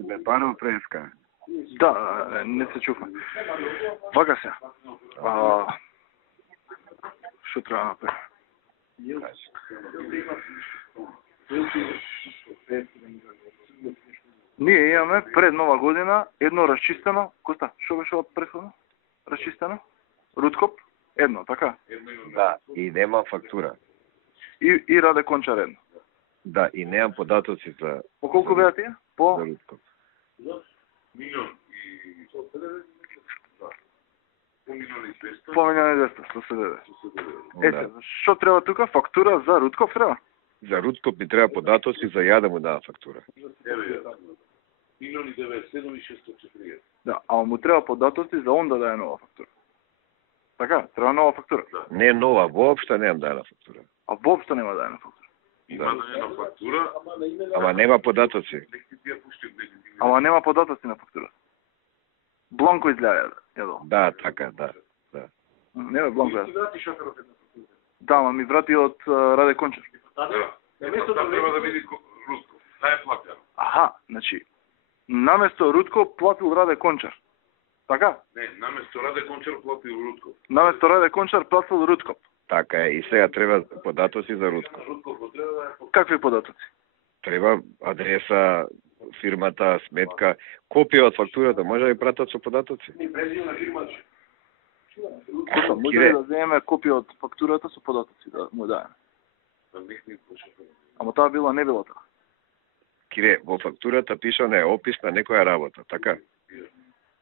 Бе паро преска. Да, не се чувам. Вака се. Што треба да направи? Ние имаме пред Нова година едно расчистено, Коста, што беше од претходно? Расчистено? Руткоп? Едно, така? Да, и нема фактура. И Раде Кончар едно. Да, и немам податоци за... По колку беа тие? По... За Руткоп. По милион и 200, 170. Ете, што треба тука? Фактура за Руткоп треба? За Руткоп ми треба податоци за ја да му дава фактура. Да, ама му треба податоци за он да даде нова фактура. Така, треба нова фактура. Не нова, воопшто немам дадена фактура. А воопшто нема дадена фактура. Има дадена фактура, Ама нема податоци. Ама нема податоци на фактура. Бланко изгледа јадо. Да, така, да. Не бе, Бланко јадо. Да, ама ми врати од Раде Кончар. Да, треба да види Рутков. Да е платено. Аха, значи, наместо Рутков платил Раде Кончар. Така? Не, наместо Раде Кончар платил Рутков. Наместо Раде Кончар платил Рутков. Така е, и сега треба податоци за Рутков. Рутков треба да е... Какви податоци? Треба адреса, фирмата, сметка, копија од фактурата, може да ви пратат со податоци? Може ли да земеме копија од фактурата со податоци да му даде? Ама таа била не била така. Кире, во фактурата пиша не опис на некоја работа, така?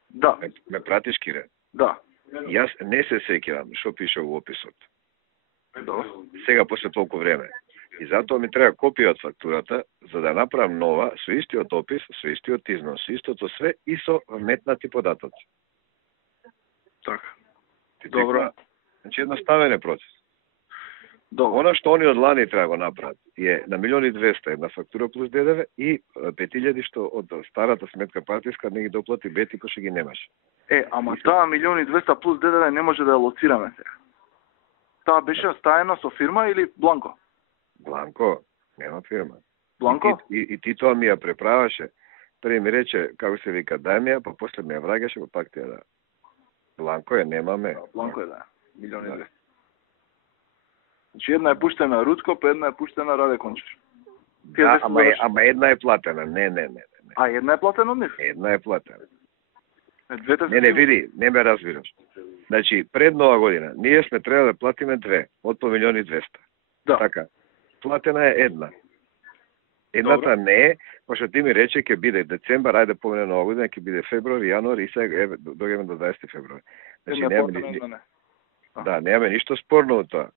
Да, Ме пратиш, Кире? да. Јас не се сеќавам што пише во описот. Добро. Сега после толку време. И затоа ми треба копија од фактурата за да направам нова со истиот опис, со истиот износ, со истото све и со метнати податоци. Така. Добро. Значи едноставен е процес. Добро. Она што они од лани треба го направат е на 1.200.000 една фактура плюс ДДВ и 5.000 што од старата сметка партиска не ги доплати бети кој што ги немаше. Ама таа 1.200.000 плюс ДДВ не може да ја лоцираме сега. Таа беше стаено со фирма или Бланко? Бланко, нема фирма. Бланко? И ти тоа ми ја преправаше. Први ми рече, како се вика, дај ми ја, па после ми ја враќаше, па пак ти ја да. Бланко ја немаме. Бланко е да. 1.200.000. Значи една е пуштена Руткоп, една е пуштена Раде Кончар. Да, ама една е платена. Не. А една е платена од нив? Една е платена. Двете Не, види, не ме разбираш. Значи, пред Нова година, ние сме треба да платиме две, од по 1.200.000. Да. Така. Платена е една. Едната не е, пошто ти ми рече ќе биде децембар, ајде помине Нова година, ќе биде февруари, јануари и сега доаѓаме до 20 февруари. Значи, една е платена, една не. Да, немаме ништо спорно од тоа.